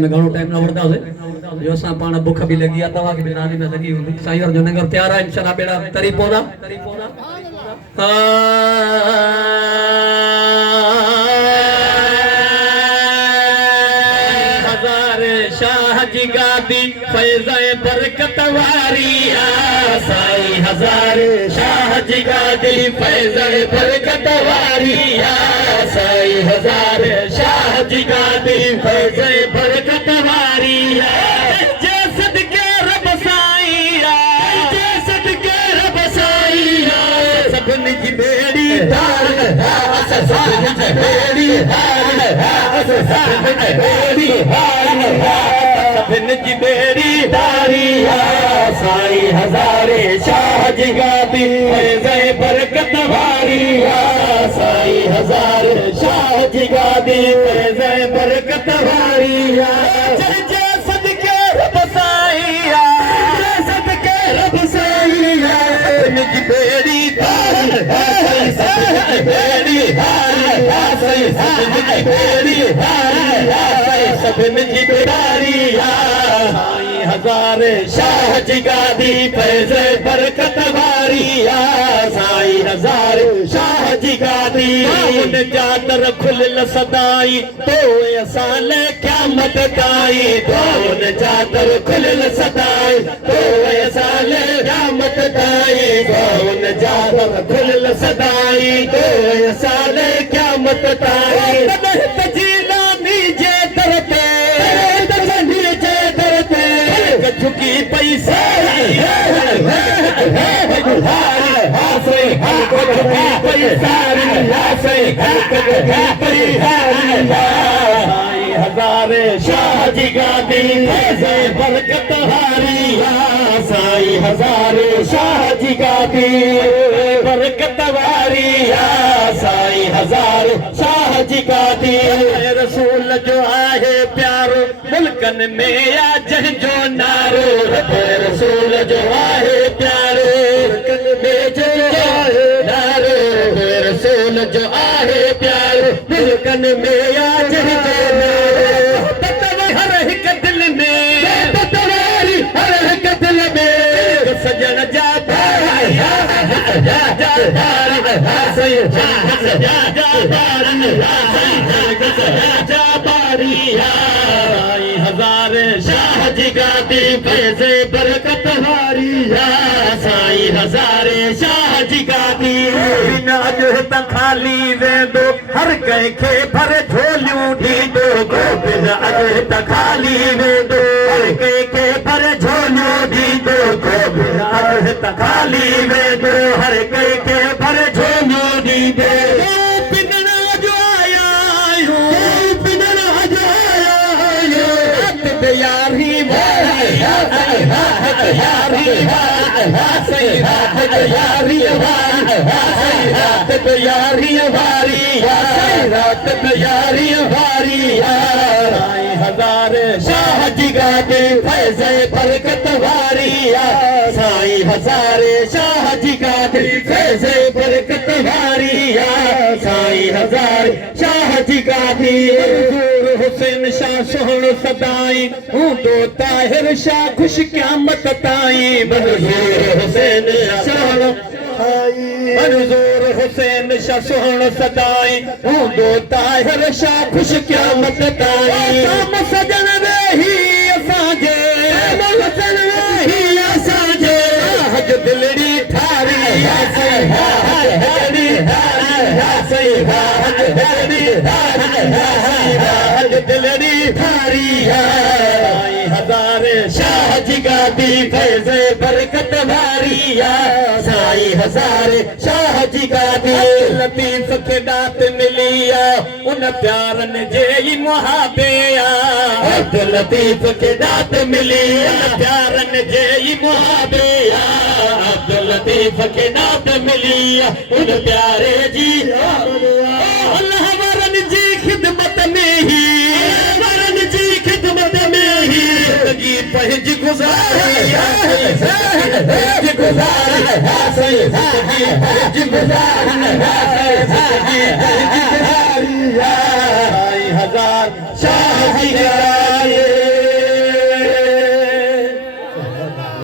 में घणो टाइम न वठंदासीं जो असां पाण बुख बि लॻी आहे तव्हांखे बि रांदि में लॻी हूंदी साईं जो नगर तयार आहे इंशाल्लाह बेड़ा तरी पवंदा हज़ार शाह जी गादी फैज़ बरकत वारी साईं हज़ार शाह जी गादी फैज़ बरकत वारी साईं हज़ार शाह जी गादी फैज़ बरकत वारी जे सदके रब साईं जे सदके रब साईं सभिनी जी बेड़ी तार सभिनी जी बेड़ी तार सभिनी जी बेड़ी तारी साईं हज़ारे शाह जी गादी फैज़ बरकत वारी साईं हज़ारे शाह जी गादी फैज़ बरकत वारी जे सदके रब साईं जे सदके रब साईं सभिनी जी बेड़ी तार सभिनी जी बेड़ी तार सभिनी जी बेड़ी तार सभिनी जी बेड़ी साईं हज़ार शाह जी गादी फैज़ बरकत वारी साईं हज़ार शाह जी गादी उन जा दर खुलियल सदाई तो असां क़यामत ताईं उन जा दर खुलियल सदाई तो असां क़यामत ताईं उन जा दर खुलियल सदाई तो असां क़यामत ताईं तजीलानी जे दर ते झुकी पैसा हज़ारे शाह जी गादी फैज़ बरकत वारी साईं हज़ारे शाह जी गादी बरकत वारी साईं हज़ार शाह जी गादी रसूल जो आहे प्यारो मुल्कन में या जंहिंजो नारो रसूल जो आहे प्यारो मुल्कन में जंहिंजो नारो रसूल जो आहे प्यारो मुल्कन में या जंहिंजो नारो हर हिक दिल में हर हिक दिल में सजन जा हज़ार शाह जी गादी फैज़ बरकत वारी साईं हज़ारे शाह जी गादी बिना जो त खाली वेंदो हर कंहिंखे भर झोलियूं ॾींदो बिना अॼु त खाली वेंदो हर कंहिंखे भर झोलियूं ॾींदो बिना अॼु त खाली वेंदो हर कंहिंखे भर झोलियूं ॾींदो यारी हज़ार शाह जी गादी फैज़ बरकत वारी साईं हज़ारे शाह जी गादी फैज़ बरकत वारी साईं हज़ार शाह जी गादी हुसैन शाह सोहण सदाई हूंदो ताहिर शाह खुश क़यामत ताईं मंज़ूर हुसैन शाह मंज़ूर हुसैन शाह सोहण सदाई हूंदो ताहिर शाह खुश क़यामत ताईं सजन वेही असांजे सजन वेही असांजे हज दिलड़ी ठारी दिलड़ी ठारी हज़ार शाह जी गादी फैज़ बरकत वारी साईं हज़ार शाह जी गादी लतीफ़ खे दात मिली उन प्यारनि जे ई मुहाबे अब्दुल लतीफ़ खे दात मिली उन प्यारनि जे ई मुहाबे अब्दुल लतीफ़ खे दात मिली उन प्यारे जी वरन जी खिदमत में ही वरन जी खिदमत में ही जिंदगी पंहिंज गुज़ारी हज़ार शाह जी